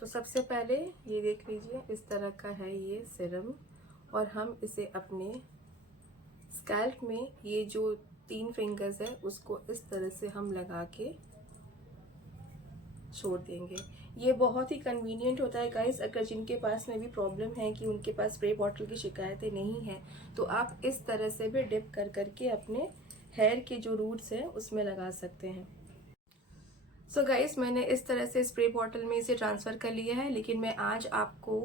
तो सबसे पहले ये देख लीजिए, इस तरह का है ये सीरम और हम इसे अपने स्कैल्प में, ये जो 3 फिंगर्स है उसको इस तरह से हम लगा के छोड़ देंगे। ये बहुत ही कन्वीनियंट होता है गाइस। अगर जिनके पास में भी प्रॉब्लम है कि उनके पास स्प्रे बॉटल की शिकायतें नहीं हैं, तो आप इस तरह से भी डिप कर करके अपने हेयर के जो रूट्स हैं उसमें लगा सकते हैं। सो गाइस, मैंने इस तरह से स्प्रे बॉटल में इसे ट्रांसफ़र कर लिया है, लेकिन मैं आज आपको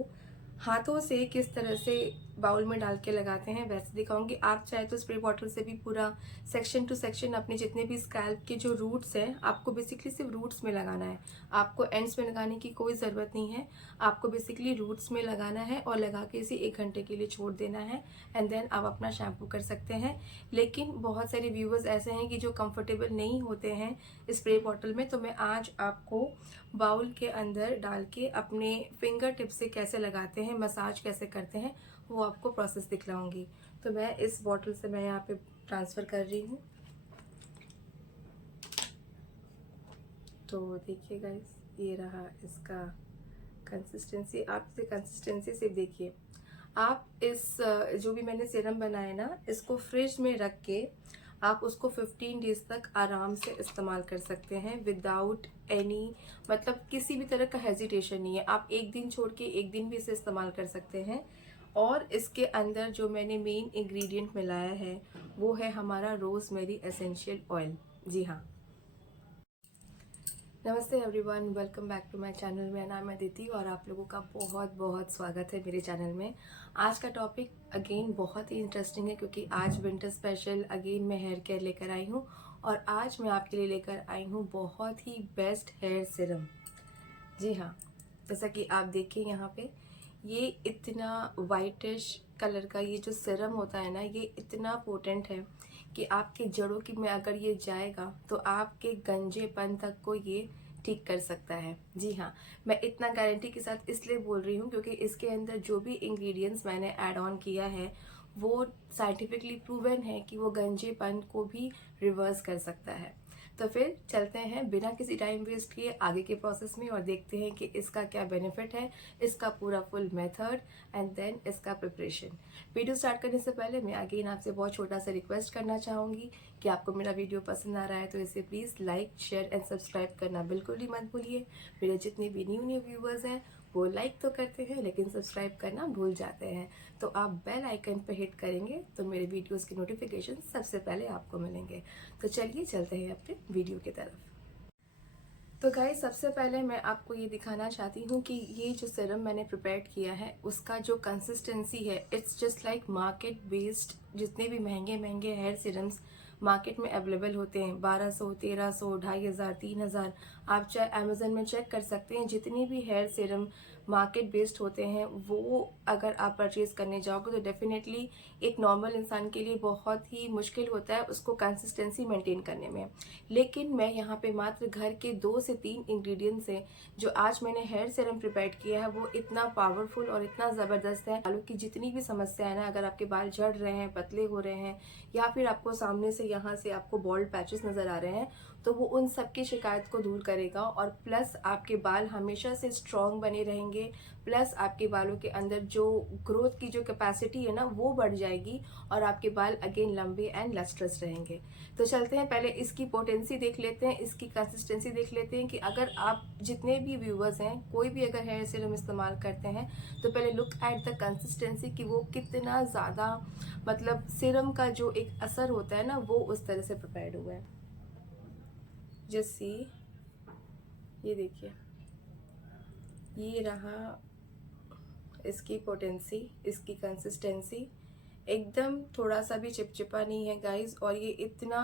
हाथों से किस तरह से बाउल में डाल के लगाते हैं वैसे दिखाऊंगी। आप चाहे तो स्प्रे बॉटल से भी पूरा सेक्शन टू सेक्शन अपने जितने भी स्कैल्प के जो रूट्स हैं, आपको बेसिकली सिर्फ रूट्स में लगाना है। आपको एंड्स में लगाने की कोई ज़रूरत नहीं है। आपको बेसिकली रूट्स में लगाना है और लगा के इसे 1 घंटे के लिए छोड़ देना है एंड देन आप अपना शैम्पू कर सकते हैं। लेकिन बहुत सारे व्यूवर्स ऐसे हैं कि जो कंफर्टेबल नहीं होते हैं स्प्रे बॉटल में, तो मैं आज आपको बाउल के अंदर डाल के अपने फिंगर टिप से कैसे लगाते हैं, मसाज कैसे करते हैं, वो आपको प्रोसेस दिखलाऊंगी। तो मैं इस बॉटल से मैं यहाँ पे ट्रांसफ़र कर रही हूँ। तो देखिए गाइस, ये रहा इसका कंसिस्टेंसी। आप इसे कंसिस्टेंसी से देखिए। आप इस जो भी मैंने सीरम बनाया ना, इसको फ्रिज में रख के आप उसको 15 डेज तक आराम से इस्तेमाल कर सकते हैं विदाउट एनी, मतलब किसी भी तरह का हेजिटेशन नहीं है। आप एक दिन छोड़ के एक दिन भी इसे इस्तेमाल कर सकते हैं। और इसके अंदर जो मैंने मेन इंग्रेडिएंट मिलाया है वो है हमारा रोज़मेरी एसेंशियल ऑयल। जी हाँ, नमस्ते everyone, welcome back to my channel. मेरा नाम है अदिति और आप लोगों का बहुत बहुत स्वागत है मेरे चैनल में। आज का टॉपिक अगेन बहुत ही इंटरेस्टिंग है क्योंकि आज विंटर स्पेशल अगेन मैं हेयर केयर लेकर आई हूँ और आज मैं आपके लिए लेकर आई हूँ बहुत ही बेस्ट हेयर सीरम। जी हाँ, जैसा कि आप देखिए यहाँ पे, ये इतना वाइटिश कलर का ये जो सीरम होता है ना, ये इतना पोटेंट है कि आपके जड़ों की में अगर ये जाएगा तो आपके गंजेपन तक को ये ठीक कर सकता है। जी हाँ, मैं इतना गारंटी के साथ इसलिए बोल रही हूँ क्योंकि इसके अंदर जो भी इंग्रेडिएंट्स मैंने ऐड ऑन किया है वो साइंटिफिकली प्रूवन है कि वो गंजेपन को भी रिवर्स कर सकता है। तो फिर चलते हैं बिना किसी टाइम वेस्ट किए आगे के प्रोसेस में और देखते हैं कि इसका क्या बेनिफिट है, इसका पूरा फुल मेथड एंड देन इसका प्रिपरेशन। वीडियो स्टार्ट करने से पहले मैं अगेन आपसे बहुत छोटा सा रिक्वेस्ट करना चाहूँगी कि आपको मेरा वीडियो पसंद आ रहा है तो इसे please like share and subscribe करना बिल्कुल ही मत भूलिए। मेरे जितने भी न्यू व्यूवर्स हैं वो लाइक तो करते हैं लेकिन सब्सक्राइब करना भूल जाते हैं। तो आप बेल आइकन पर हिट करेंगे तो मेरे वीडियोस की नोटिफिकेशन सबसे पहले आपको मिलेंगे। तो चलिए चलते हैं अपने वीडियो की तरफ। तो गाइस, सबसे पहले मैं आपको ये दिखाना चाहती हूँ कि ये जो सीरम मैंने प्रिपेयर किया है उसका जो कंसिस्टेंसी है, it's just like market based. जितने भी महंगे महंगे हेयर सीरम्स मार्केट में अवेलेबल होते हैं, 1200, 1300, 2500, 3000, आप चाहे अमेजन में चेक कर सकते हैं। जितनी भी हेयर सीरम मार्केट बेस्ड होते हैं वो अगर आप परचेज करने जाओगे तो डेफिनेटली एक नॉर्मल इंसान के लिए बहुत ही मुश्किल होता है उसको कंसिस्टेंसी मेंटेन करने में। लेकिन मैं यहाँ पे मात्र घर के 2 से 3 इंग्रेडिएंट्स हैं जो आज मैंने हेयर सीरम प्रिपेयर किया है, वो इतना पावरफुल और इतना ज़बरदस्त है। बालों की जितनी भी समस्या है ना, अगर आपके बाल झड़ रहे हैं, पतले हो रहे हैं या फिर आपको सामने से यहाँ से आपको बॉल्ड पैचेस नज़र आ रहे हैं, तो वो उन सब की शिकायत को दूर करेगा और प्लस आपके बाल हमेशा से स्ट्रॉन्ग बने रहेंगे। प्लस आपके बालों के अंदर जो ग्रोथ की जो कैपेसिटी है ना वो बढ़ जाएगी और आपके बाल अगेन लंबे एंड लस्ट्रस रहेंगे। तो चलते हैं, पहले इसकी पोटेंसी देख लेते हैं, इसकी कंसिस्टेंसी देख लेते हैं कि अगर आप जितने भी व्यूवर्स हैं कोई भी अगर हेयर सीरम इस्तेमाल करते हैं तो पहले लुक एट द कंसिस्टेंसी कि वो कितना ज़्यादा, मतलब सीरम का जो एक असर होता है ना वो उस तरह से प्रिपेयर्ड हुआ है। जस्ट सी, ये देखिए, ये रहा इसकी पोटेंसी, इसकी कंसिस्टेंसी एकदम थोड़ा सा भी चिपचिपा नहीं है गाइस। और ये इतना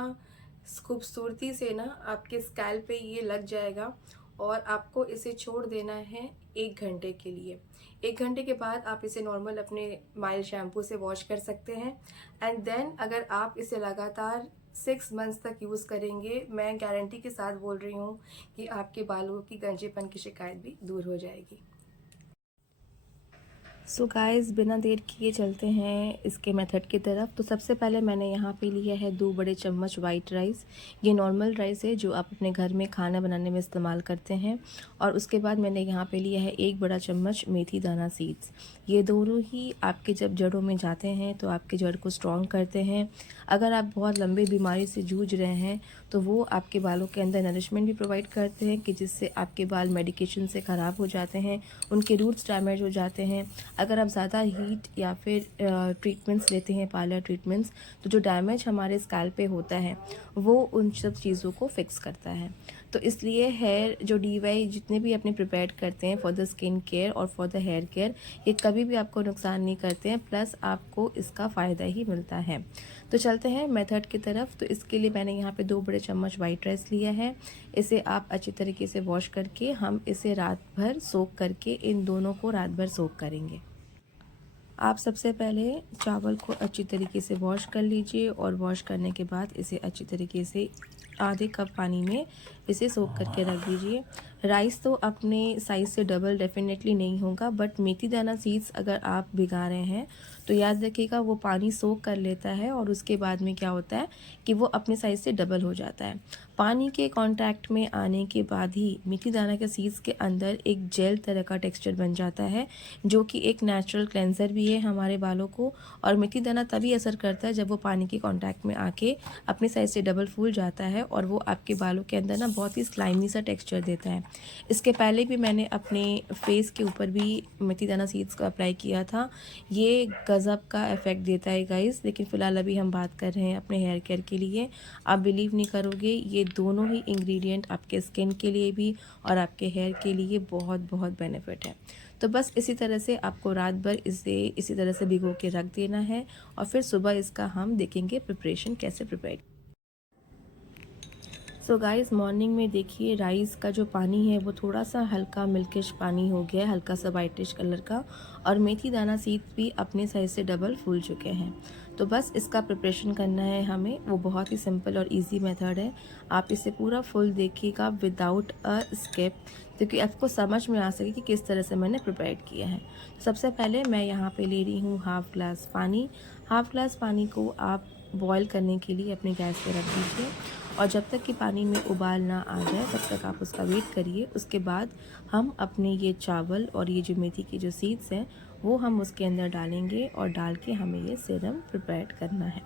खूबसूरती से ना आपके स्कैल्प पे ये लग जाएगा और आपको इसे छोड़ देना है 1 घंटे के लिए। 1 घंटे के बाद आप इसे नॉर्मल अपने माइल्ड शैम्पू से वॉश कर सकते हैं एंड देन अगर आप इसे लगातार 6 मंथ्स तक यूज़ करेंगे, मैं गारंटी के साथ बोल रही हूँ कि आपके बालों की गंजेपन की शिकायत भी दूर हो जाएगी। सो गाइस, बिना देर किए चलते हैं इसके मेथड की तरफ। तो सबसे पहले मैंने यहाँ पे लिया है 2 बड़े चम्मच वाइट राइस। ये नॉर्मल राइस है जो आप अपने घर में खाना बनाने में इस्तेमाल करते हैं। और उसके बाद मैंने यहाँ पे लिया है 1 बड़ा चम्मच मेथी दाना सीड्स। ये दोनों ही आपके जब जड़ों में जाते हैं तो आपके जड़ को स्ट्रॉन्ग करते हैं। अगर आप बहुत लंबी बीमारी से जूझ रहे हैं तो वो आपके बालों के अंदर नरिशमेंट भी प्रोवाइड करते हैं कि जिससे आपके बाल मेडिकेशन से ख़राब हो जाते हैं, उनके रूट्स डैमेज हो जाते हैं। अगर आप ज़्यादा हीट या फिर ट्रीटमेंट्स लेते हैं, पार्लर ट्रीटमेंट्स, तो जो डैमेज हमारे स्कैल्प पे होता है वो उन सब चीज़ों को फिक्स करता है। तो इसलिए हेयर जो DIY जितने भी अपने प्रिपेयर करते हैं फॉर द स्किन केयर और फॉर द हेयर केयर, ये कभी भी आपको नुकसान नहीं करते हैं, प्लस आपको इसका फ़ायदा ही मिलता है। तो चलते हैं मेथड की तरफ। तो इसके लिए मैंने यहाँ पे 2 बड़े चम्मच वाइट राइस लिया है। इसे आप अच्छी तरीके से वॉश करके हम इसे रात भर सोक करके इन दोनों को रात भर सोक करेंगे। आप सबसे पहले चावल को अच्छी तरीके से वॉश कर लीजिए और वॉश करने के बाद इसे अच्छी तरीके से आधे कप पानी में इसे सोक करके रख दीजिए। राइस तो अपने साइज़ से डबल डेफिनेटली नहीं होगा, बट मेथी दाना सीड्स अगर आप भिगा रहे हैं तो याद रखिएगा वो पानी सोक कर लेता है और उसके बाद में क्या होता है कि वो अपने साइज़ से डबल हो जाता है। पानी के कांटेक्ट में आने के बाद ही मेथी दाना के सीड्स के अंदर एक जेल तरह का टेक्सचर बन जाता है, जो कि एक नेचुरल क्लेंजर भी है हमारे बालों को। और मेथी दाना तभी असर करता है जब वो पानी के कांटेक्ट में आके अपने साइज़ से डबल फूल जाता है और वो आपके बालों के अंदर ना बहुत ही स्लाइमी सा टेक्सचर देता है। इसके पहले भी मैंने अपने फेस के ऊपर भी मेथी दाना सीड्स को अप्लाई किया था। ये गज़ब का इफ़ेक्ट देता है गाइस, लेकिन फ़िलहाल अभी हम बात कर रहे हैं अपने हेयर केयर के लिए। आप बिलीव नहीं करोगे, ये दोनों ही इंग्रेडिएंट आपके स्किन के लिए भी और आपके हेयर के लिए बहुत बहुत बेनिफिट है। तो बस इसी तरह से आपको रात भर इसे इसी तरह से भिगो के रख देना है और फिर सुबह इसका हम देखेंगे प्रिपरेशन कैसे प्रिपेयर। सो गाइस, मॉर्निंग में देखिए राइस का जो पानी है वो थोड़ा सा हल्का मिल्किश पानी हो गया है, हल्का सा वाइटिश कलर का। और मेथी दाना सीड्स भी अपने साइज़ से डबल फूल चुके हैं। तो बस इसका प्रिपरेशन करना है हमें। वो बहुत ही सिंपल और इजी मेथड है। आप इसे पूरा फुल देखिएगा विदाउट अ स्किप, क्योंकि आपको समझ में आ सके कि किस तरह से मैंने प्रिपेयर किया है। सबसे पहले मैं यहाँ पे ले रही हूँ हाफ़ ग्लास पानी। हाफ़ ग्लास पानी को आप बॉयल करने के लिए अपने गैस पे रख दीजिए और जब तक कि पानी में उबाल ना आ जाए तब तक आप उसका वेट करिए। उसके बाद हम अपने ये चावल और ये जो मेथी की जो सीड्स हैं वो हम उसके अंदर डालेंगे और डाल के हमें ये सीरम प्रिपेयर करना है।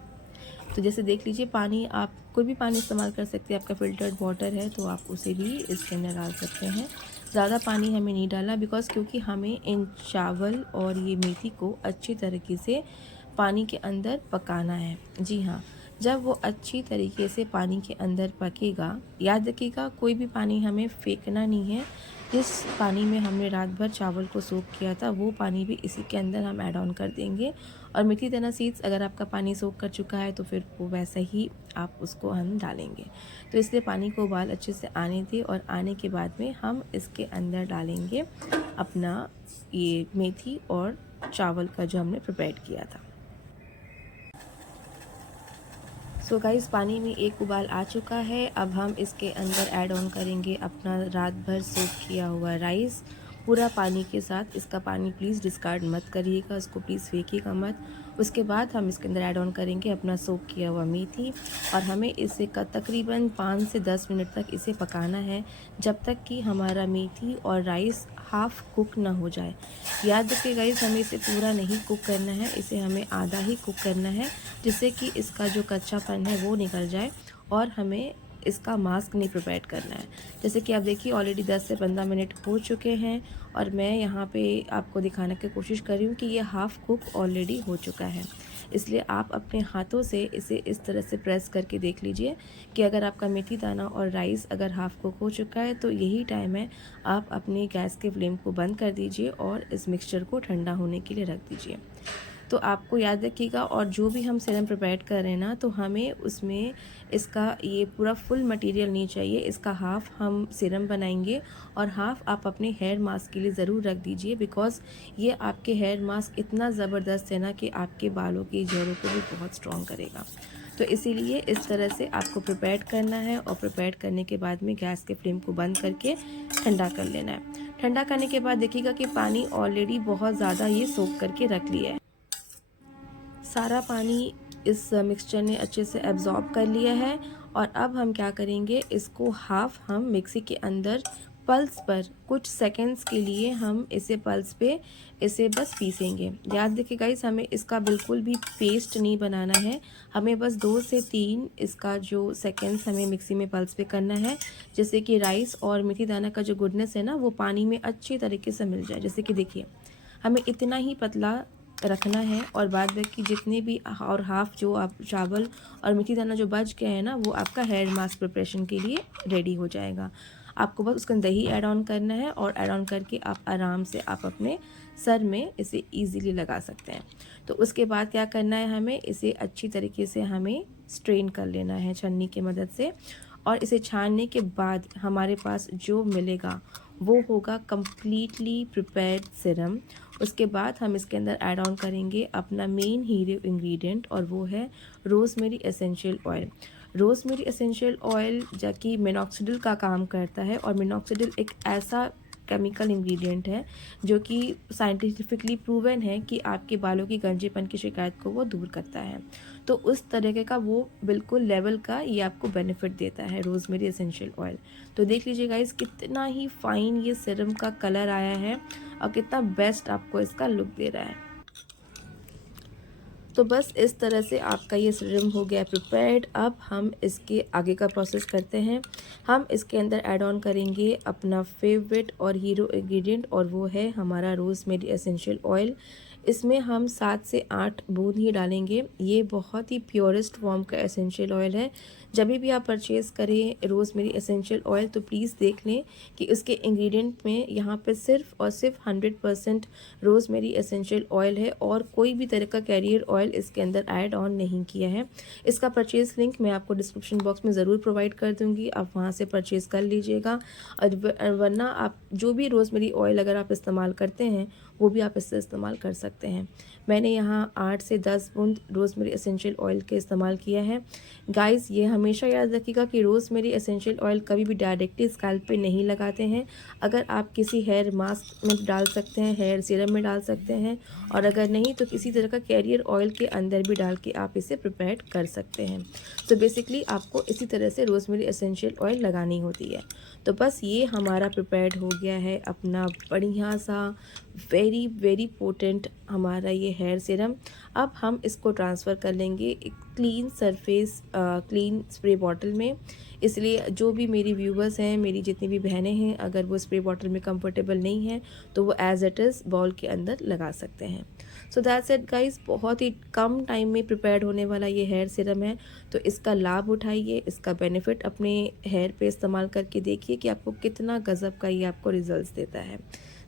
तो जैसे देख लीजिए, पानी आप कोई भी पानी इस्तेमाल कर सकते हैं। आपका फ़िल्टर्ड वाटर है तो आप उसे भी इसके अंदर डाल सकते हैं। ज़्यादा पानी हमें नहीं डालना, बिकॉज़ क्योंकि हमें इन चावल और ये मेथी को अच्छी तरीके से पानी के अंदर पकाना है। जी हाँ, जब वो अच्छी तरीके से पानी के अंदर पकेगा, याद रखिएगा कोई भी पानी हमें फेंकना नहीं है। जिस पानी में हमने रात भर चावल को सोक किया था वो पानी भी इसी के अंदर हम ऐड ऑन कर देंगे। और मेथी दाना सीड्स अगर आपका पानी सोक कर चुका है तो फिर वो वैसा ही आप उसको हम डालेंगे। तो इसलिए पानी को उबाल अच्छे से आने दें और आने के बाद में हम इसके अंदर डालेंगे अपना ये मेथी और चावल का जो हमने प्रिपेयर किया था। सो गाइस, पानी में एक उबाल आ चुका है। अब हम इसके अंदर ऐड ऑन करेंगे अपना रात भर सोक किया हुआ राइस पूरा पानी के साथ। इसका पानी प्लीज़ डिस्कार्ड मत करिएगा, इसको प्लीज़ फेंकिएगा मत। उसके बाद हम इसके अंदर ऐड ऑन करेंगे अपना सोक किया हुआ मेथी और हमें इसे तकरीबन 5 से 10 मिनट तक इसे पकाना है, जब तक कि हमारा मेथी और राइस हाफ़ कुक ना हो जाए। याद रखिए गाइस, हमें इसे पूरा नहीं कुक करना है, इसे हमें आधा ही कुक करना है, जिससे कि इसका जो कच्चापन है वो निकल जाए और हमें इसका मास्क नहीं प्रिपेयर करना है। जैसे कि आप देखिए ऑलरेडी 10 से 15 मिनट हो चुके हैं और मैं यहाँ पे आपको दिखाने की कोशिश कर रही हूँ कि ये हाफ़ कुक ऑलरेडी हो चुका है। इसलिए आप अपने हाथों से इसे इस तरह से प्रेस करके देख लीजिए कि अगर आपका मेथी दाना और राइस अगर हाफ़ कुक हो चुका है तो यही टाइम है आप अपनी गैस के फ्लेम को बंद कर दीजिए और इस मिक्सचर को ठंडा होने के लिए रख दीजिए। तो आपको याद रखिएगा, और जो भी हम सीरम प्रिपेयर कर रहे हैं ना, तो हमें उसमें इसका ये पूरा फुल मटेरियल नहीं चाहिए। इसका हाफ़ हम सीरम बनाएंगे और हाफ़ आप अपने हेयर मास्क के लिए ज़रूर रख दीजिए, बिकॉज़ ये आपके हेयर मास्क इतना ज़बरदस्त है ना कि आपके बालों की जड़ों को भी बहुत स्ट्रॉन्ग करेगा। तो इसीलिए इस तरह से आपको प्रिपेयर करना है और प्रिपेयर करने के बाद में गैस के फ्लेम को बंद करके ठंडा कर लेना है। ठंडा करने के बाद देखिएगा कि पानी ऑलरेडी बहुत ज़्यादा ये सोख करके रख लिया है। सारा पानी इस मिक्सचर ने अच्छे से एब्जॉर्ब कर लिया है। और अब हम क्या करेंगे, इसको हम मिक्सी के अंदर पल्स पर कुछ सेकंड्स के लिए हम इसे पल्स पे इसे बस पीसेंगे। याद रखिए गाइस, हमें इसका बिल्कुल भी पेस्ट नहीं बनाना है, हमें बस 2 से 3 इसका जो सेकंड्स हमें मिक्सी में पल्स पे करना है, जिससे कि राइस और मेथी दाना का जो गुडनेस है ना वो पानी में अच्छी तरीके से मिल जाए। जैसे कि देखिए, हमें इतना ही पतला रखना है और बाद बाकी जितने भी और हाफ जो आप चावल और मेथी दाना जो बच गए हैं ना, वो आपका हेयर मास्क प्रिपरेशन के लिए रेडी हो जाएगा। आपको बस उसके अंदर दही ऐड ऑन करना है और ऐड ऑन करके आप आराम से आप अपने सर में इसे इजीली लगा सकते हैं। तो उसके बाद क्या करना है, हमें इसे अच्छी तरीके से हमें स्ट्रेन कर लेना है छन्नी की मदद से। और इसे छानने के बाद हमारे पास जो मिलेगा वो होगा कम्प्लीटली प्रिपेयर्ड सिरम। उसके बाद हम इसके अंदर ऐड ऑन करेंगे अपना मेन हीरो इंग्रेडिएंट, और वो है rosemary essential oil. Rosemary essential oil जो कि मिनॉक्सिडिल का काम करता है, और मिनॉक्सिडिल एक ऐसा केमिकल इंग्रेडिएंट है जो कि साइंटिफिकली प्रूवन है कि आपके बालों की गंजेपन की शिकायत को वो दूर करता है। तो उस तरीके का वो बिल्कुल लेवल का ये आपको बेनिफिट देता है रोज़मेरी एसेंशियल ऑयल। तो देख लीजिए गाइस, कितना ही फाइन ये सीरम का कलर आया है और कितना बेस्ट आपको इसका लुक दे रहा है। तो बस इस तरह से आपका ये सीरम हो गया प्रिपेयर्ड। अब हम इसके आगे का प्रोसेस करते हैं। हम इसके अंदर ऐड ऑन करेंगे अपना फेवरेट और हीरो इंग्रेडिएंट, और वो है हमारा रोज़मेरी एसेंशियल ऑयल। इसमें हम 7 से 8 बूंद ही डालेंगे। ये बहुत ही प्योरेस्ट फॉर्म का एसेंशियल ऑयल है। जब भी आप परचेज़ करें रोज़मेरी एसेंशियल ऑयल तो प्लीज़ देख लें कि उसके इंग्रेडिएंट में यहाँ पे सिर्फ और सिर्फ 100% रोज़मेरी एसेंशियल ऑयल है, और कोई भी तरह का कैरियर ऑयल इसके अंदर ऐड ऑन नहीं किया है। इसका परचेज़ लिंक मैं आपको डिस्क्रिप्शन बॉक्स में ज़रूर प्रोवाइड कर दूँगी, आप वहाँ से परचेज़ कर लीजिएगा। और वरना आप जो भी रोज़मेरी ऑयल अगर आप इस्तेमाल करते हैं वो भी आप इससे इस्तेमाल कर सकते हैं। मैंने यहाँ 8 से 10 बूंद रोज़मेरी एसेंशियल ऑयल के इस्तेमाल किया है। गाइस, ये हमेशा याद रखिएगा कि रोज़मेरी एसेंशियल ऑयल कभी भी डायरेक्टली स्कैल्प पे नहीं लगाते हैं। अगर आप किसी हेयर मास्क में डाल सकते हैं, हेयर सीरम में डाल सकते हैं, और अगर नहीं तो किसी तरह का कैरियर ऑयल के अंदर भी डाल के आप इसे प्रिपेयर कर सकते हैं। तो बेसिकली आपको इसी तरह से रोज़मेरी एसेंशियल ऑयल लगानी होती है। तो बस ये हमारा प्रिपेयर्ड हो गया है अपना बढ़िया सा वेरी वेरी पोटेंट हमारा ये हेयर सीरम। अब हम इसको ट्रांसफ़र कर लेंगे एक clean surface clean spray bottle में। इसलिए जो भी मेरी व्यूवर्स हैं, मेरी जितनी भी बहनें हैं, अगर वो स्प्रे बॉटल में कंफर्टेबल नहीं है तो वो एज़ इट इज़ बाउल के अंदर लगा सकते हैं। सो दैट्स इट गाइस, बहुत ही कम टाइम में प्रिपेयर्ड होने वाला ये हेयर सीरम है। तो इसका लाभ उठाइए, इसका बेनिफिट अपने हेयर पे इस्तेमाल करके देखिए कि आपको कितना गज़ब का ये आपको रिजल्ट्स देता है।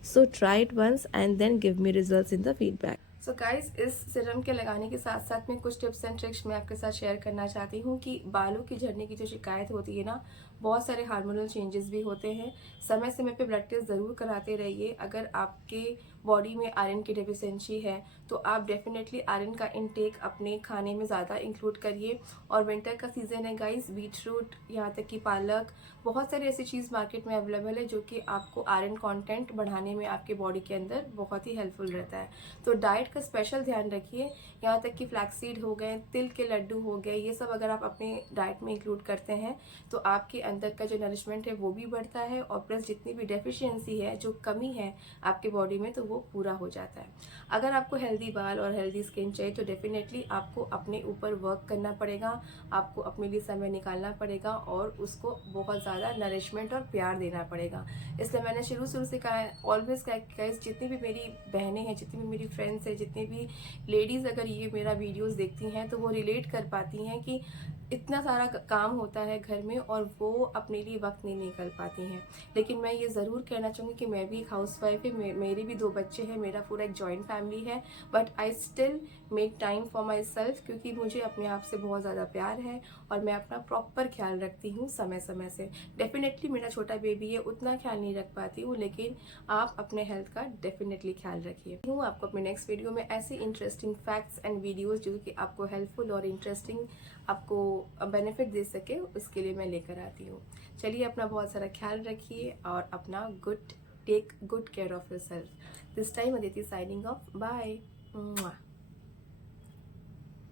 So try it once and then give me results in the feedback. So guys, इस सीरम के लगाने के साथ साथ में कुछ टिप्स एंड ट्रिक्स मैं आपके साथ शेयर करना चाहती हूँ कि बालों की झड़ने की जो शिकायत होती है ना, बहुत सारे हार्मोनल चेंजेस भी होते हैं। समय समय पे ब्लड टेस्ट ज़रूर कराते रहिए। अगर आपके बॉडी में आयरन की डेफिशिएंसी है तो आप डेफिनेटली आयरन का इनटेक अपने खाने में ज़्यादा इंक्लूड करिए। और विंटर का सीज़न है गाइस, बीट रूट यहाँ तक कि पालक, बहुत सारी ऐसी चीज़ मार्केट में अवेलेबल है जो कि आपको आयरन कंटेंट बढ़ाने में आपके बॉडी के अंदर बहुत ही हेल्पफुल रहता है। तो डाइट का स्पेशल ध्यान रखिए। यहाँ तक कि फ्लैक्सीड हो गए, तिल के लड्डू हो गए, ये सब अगर आप अपने डाइट में इंक्लूड करते हैं तो आपके अंदर का जो नरिशमेंट है वो भी बढ़ता है, और प्लस जितनी भी डेफिशिएंसी है, जो कमी है आपके बॉडी में, तो वो पूरा हो जाता है। अगर आपको हेल्दी बाल और हेल्दी स्किन चाहिए तो डेफिनेटली आपको अपने ऊपर वर्क करना पड़ेगा, आपको अपने लिए समय निकालना पड़ेगा और उसको बहुत ज़्यादा नरिशमेंट और प्यार देना पड़ेगा। इसलिए मैंने शुरू से कहा है, ऑलवेज कहा कि गाइस, जितनी भी मेरी बहनें हैं, जितनी भी मेरी फ्रेंड्स हैं, जितनी भी लेडीज़ अगर ये मेरा वीडियोस देखती हैं तो वो रिलेट कर पाती हैं कि इतना सारा काम होता है घर में और वो अपने लिए वक्त नहीं निकल पाती हैं। लेकिन मैं ये ज़रूर कहना चाहूँगी कि मैं भी एक हाउसवाइफ है, मेरे भी 2 बच्चे हैं, मेरा पूरा एक जॉइंट फैमिली है, but I still make time for my self, क्योंकि मुझे अपने आप से बहुत ज़्यादा प्यार है और मैं अपना प्रॉपर ख्याल रखती हूँ समय समय से। डेफिनेटली मेरा छोटा बेबी है, उतना ख्याल नहीं रख पाती हूँ, लेकिन आप अपने हेल्थ का डेफिनेटली ख्याल रखिए। हूँ आपको अपने नेक्स्ट वीडियो में ऐसे इंटरेस्टिंग फैक्ट्स एंड वीडियोज़ जो कि आपको हेल्पफुल और इंटरेस्टिंग आपको बेनिफिट दे सके, उसके लिए मैं लेकर आती हूँ। चलिए, अपना बहुत सारा ख्याल रखिए और अपना good take good care of yourself. This time Aditi signing off. Bye. Mwah.